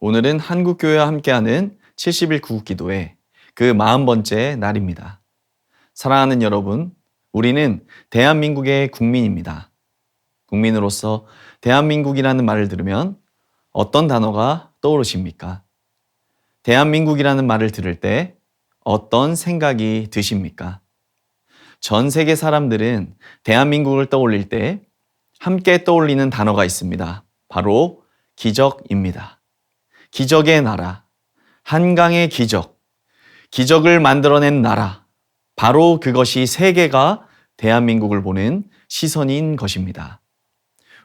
오늘은 한국교회와 함께하는 70일 구국기도회 그 40번째 날입니다. 사랑하는 여러분, 우리는 대한민국의 국민입니다. 국민으로서 대한민국이라는 말을 들으면 어떤 단어가 떠오르십니까? 대한민국이라는 말을 들을 때 어떤 생각이 드십니까? 전 세계 사람들은 대한민국을 떠올릴 때 함께 떠올리는 단어가 있습니다. 바로 기적입니다. 기적의 나라, 한강의 기적, 기적을 만들어낸 나라, 바로 그것이 세계가 대한민국을 보는 시선인 것입니다.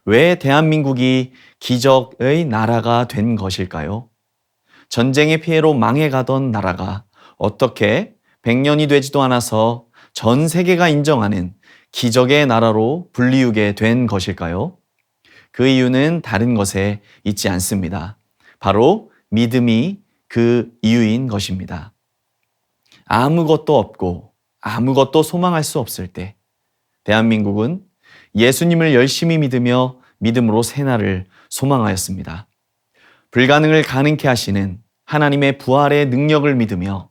왜 대한민국이 기적의 나라가 된 것일까요? 전쟁의 피해로 망해가던 나라가 어떻게 100년이 되지도 않아서 전 세계가 인정하는 기적의 나라로 불리우게 된 것일까요? 그 이유는 다른 것에 있지 않습니다. 바로 믿음이 그 이유인 것입니다. 아무것도 없고 아무것도 소망할 수 없을 때 대한민국은 예수님을 열심히 믿으며 믿음으로 새날을 소망하였습니다. 불가능을 가능케 하시는 하나님의 부활의 능력을 믿으며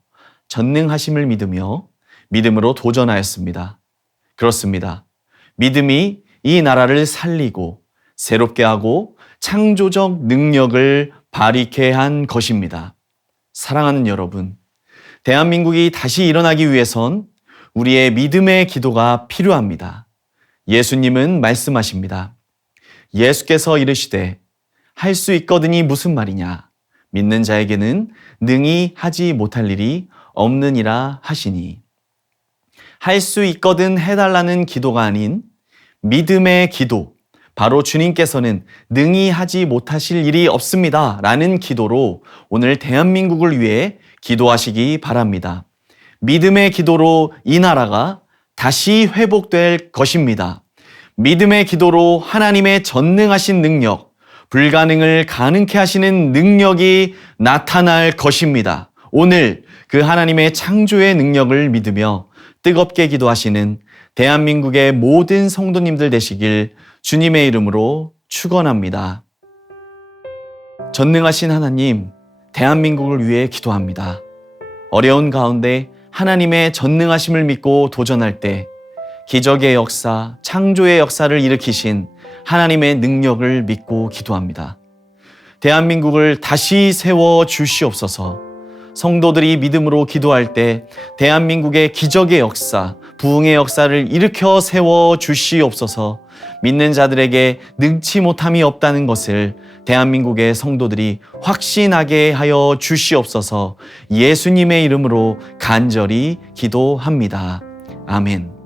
전능하심을 믿으며 믿음으로 도전하였습니다. 그렇습니다. 믿음이 이 나라를 살리고 새롭게 하고 창조적 능력을 발휘케 한 것입니다. 사랑하는 여러분, 대한민국이 다시 일어나기 위해선 우리의 믿음의 기도가 필요합니다. 예수님은 말씀하십니다. 예수께서 이르시되 할 수 있거든이 무슨 말이냐? 믿는 자에게는 능히 하지 못할 일이 없느니라 하시니 할 수 있거든 해달라는 기도가 아닌 믿음의 기도, 바로 주님께서는 능히 하지 못하실 일이 없습니다. 라는 기도로 오늘 대한민국을 위해 기도하시기 바랍니다. 믿음의 기도로 이 나라가 다시 회복될 것입니다. 믿음의 기도로 하나님의 전능하신 능력, 불가능을 가능케 하시는 능력이 나타날 것입니다. 오늘 그 하나님의 창조의 능력을 믿으며 뜨겁게 기도하시는 대한민국의 모든 성도님들 되시길 주님의 이름으로 축원합니다. 전능하신 하나님, 대한민국을 위해 기도합니다. 어려운 가운데 하나님의 전능하심을 믿고 도전할 때 기적의 역사, 창조의 역사를 일으키신 하나님의 능력을 믿고 기도합니다. 대한민국을 다시 세워 주시옵소서. 성도들이 믿음으로 기도할 때 대한민국의 기적의 역사, 부흥의 역사를 일으켜 세워 주시옵소서. 믿는 자들에게 능치 못함이 없다는 것을 대한민국의 성도들이 확신하게 하여 주시옵소서. 예수님의 이름으로 간절히 기도합니다. 아멘.